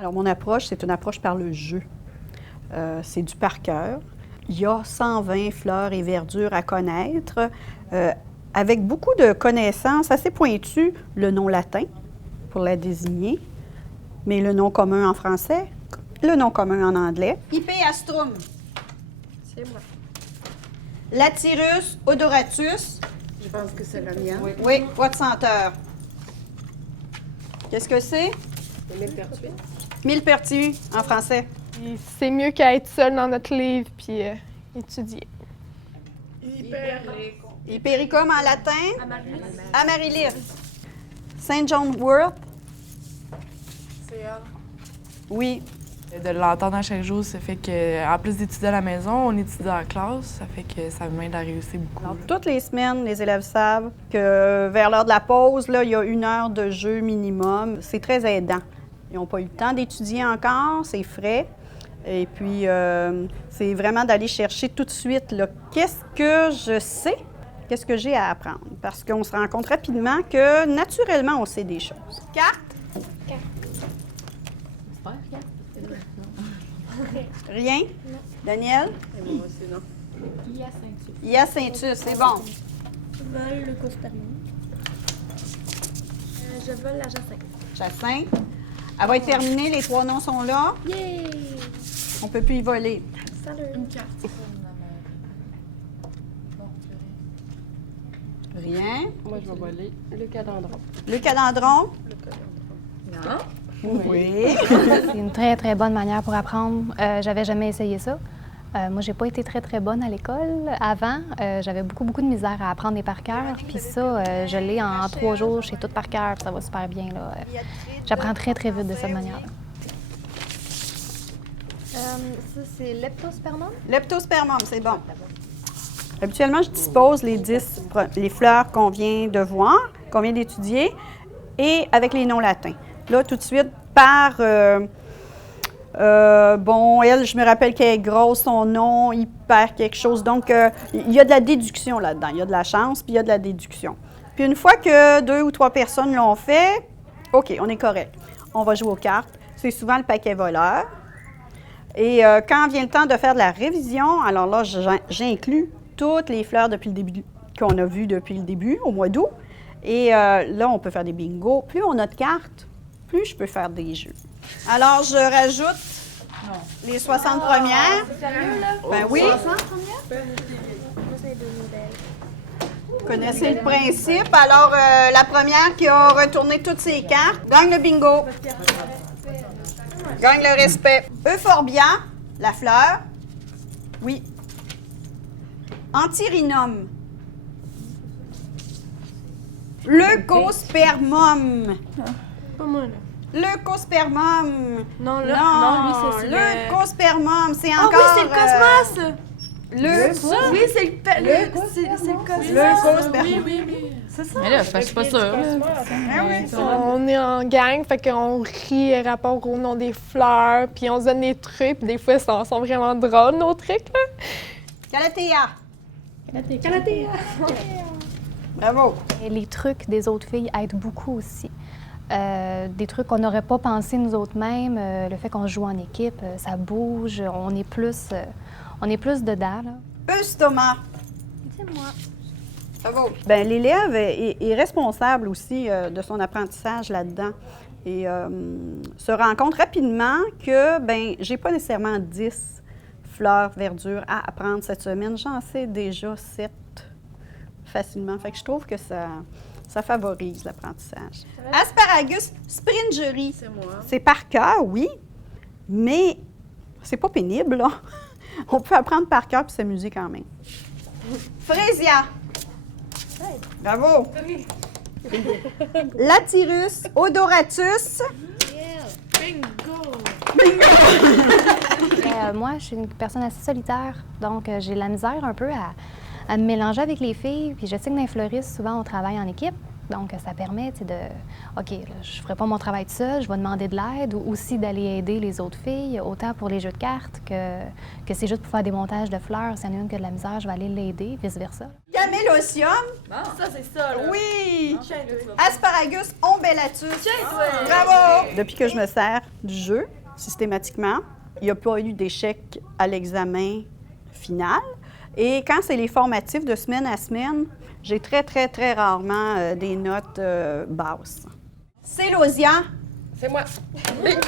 Alors, mon approche, c'est une approche par le jeu. C'est du par cœur. Il y a 120 fleurs et verdures à connaître, avec beaucoup de connaissances assez pointues, le nom latin pour la désigner, mais le nom commun en français, le nom commun en anglais. Hippeastrum. C'est moi. Lathyrus odoratus. Je pense que c'est la mienne. Oui, poids de senteur. Qu'est-ce que c'est? Millepertuis. Millepertuis en français. Puis c'est mieux qu'à être seul dans notre livre puis étudier. Hypericum en latin? Amaryllis. Saint John Wort? C'est elle. Oui. De l'entendre à chaque jour, ça fait qu'en plus d'étudier à la maison, on étudie en classe, ça fait que ça m'aide à réussir beaucoup. Alors, toutes les semaines, les élèves savent que vers l'heure de la pause, là, il y a 1 heure de jeu minimum. C'est très aidant. Ils n'ont pas eu le temps d'étudier encore, c'est frais. Et puis, c'est vraiment d'aller chercher tout de suite, là, qu'est-ce que je sais, qu'est-ce que j'ai à apprendre. Parce qu'on se rend compte rapidement que, naturellement, on sait des choses. Carte? Rien? Non. Daniel? Et moi aussi, non. Hyacinthus, c'est bon. Je vole le cospermum. Je vole la jacinthe. Jacinthe. Elle va être terminée, les 3 noms sont là. Yay! On ne peut plus y voler. Salut! Une carte. Rien. Moi, je vais voler le cadendron. Le calandron? Non? Oui. C'est une très, très bonne manière pour apprendre. J'avais jamais essayé ça. Moi, j'ai pas été très, très bonne à l'école. Avant, j'avais beaucoup, beaucoup de misère à apprendre des par cœur. Puis ça, je l'ai en 3 jours, je sais tout par cœur, puis ça va super bien, là. J'apprends très, très vite de cette manière-là. Ça, c'est leptospermum. Leptospermum, c'est bon. Habituellement, je dispose les fleurs qu'on vient de voir, qu'on vient d'étudier, et avec les noms latins. Là, tout de suite, par... bon, elle, je me rappelle qu'elle est grosse, son nom, il perd quelque chose. Donc, il y a de la déduction là-dedans. Il y a de la chance, puis il y a de la déduction. Puis une fois que 2 ou 3 personnes l'ont fait, OK, on est correct. On va jouer aux cartes. C'est souvent le paquet voleur. Et quand vient le temps de faire de la révision, alors là, j'inclus toutes les fleurs depuis le début, qu'on a vues depuis le début, au mois d'août. Et là, on peut faire des bingos. Plus on a de cartes, plus je peux faire des jeux. Alors, je rajoute les 60 premières. Sérieux, là? Ben oui. 60 premières? Moi, c'est 2 modèles. Vous connaissez le principe. Alors, la première qui a retourné toutes ses cartes gagne le bingo. Gagne le respect. Euphorbia, la fleur. Oui. Antirinum. Leucospermum. Pas moi, là. Leucospermum. Non, là, Non, non, lui, c'est Leucospermum, c'est Ah encore... oui, c'est le cosmos! Le... Oui, c'est le cosmos. Leucospermum. Oui. C'est ça. Mais là, je suis pas sûre. Ah oui. On est en gang, fait qu'on rit rapport au nom des fleurs, puis on se donne des trucs, puis des fois, ils sont vraiment drôles, nos trucs, là. Calathea. Calathea! Bravo. Et les trucs des autres filles aident beaucoup aussi. Des trucs qu'on n'aurait pas pensé nous autres mêmes, le fait qu'on joue en équipe, ça bouge, on est plus dedans, là. Eustoma. C'est moi. Bravo. Bien, l'élève est responsable aussi de son apprentissage là-dedans et se rend compte rapidement que, bien, j'ai pas nécessairement 10 fleurs, verdures à apprendre cette semaine. J'en sais déjà 7 facilement. Fait que je trouve que ça favorise l'apprentissage. Asparagus springerie. C'est moi. C'est par cœur, oui, mais c'est pas pénible, là. On peut apprendre par cœur puis s'amuser quand même. Frésia. Bravo. Lathyrus odoratus. Bingo! Moi, je suis une personne assez solitaire, donc j'ai de la misère un peu à me mélanger avec les filles. Puis je sais que dans les fleuristes, souvent, on travaille en équipe. Donc, ça permet de, OK, là, je ne ferai pas mon travail tout seul, je vais demander de l'aide ou aussi d'aller aider les autres filles, autant pour les jeux de cartes que c'est juste pour faire des montages de fleurs. S'il y en a une qui a de la misère, je vais aller l'aider, vice-versa. Camélosium. Ça, c'est ça, là. Oui. Tiens-toi. Asparagus ombellatus. Bravo. Depuis que je me sers du jeu, systématiquement, il n'y a pas eu d'échec à l'examen final. Et quand c'est les formatifs de semaine à semaine, j'ai très, très, très rarement des notes basses. Célosia. C'est moi. Bingo!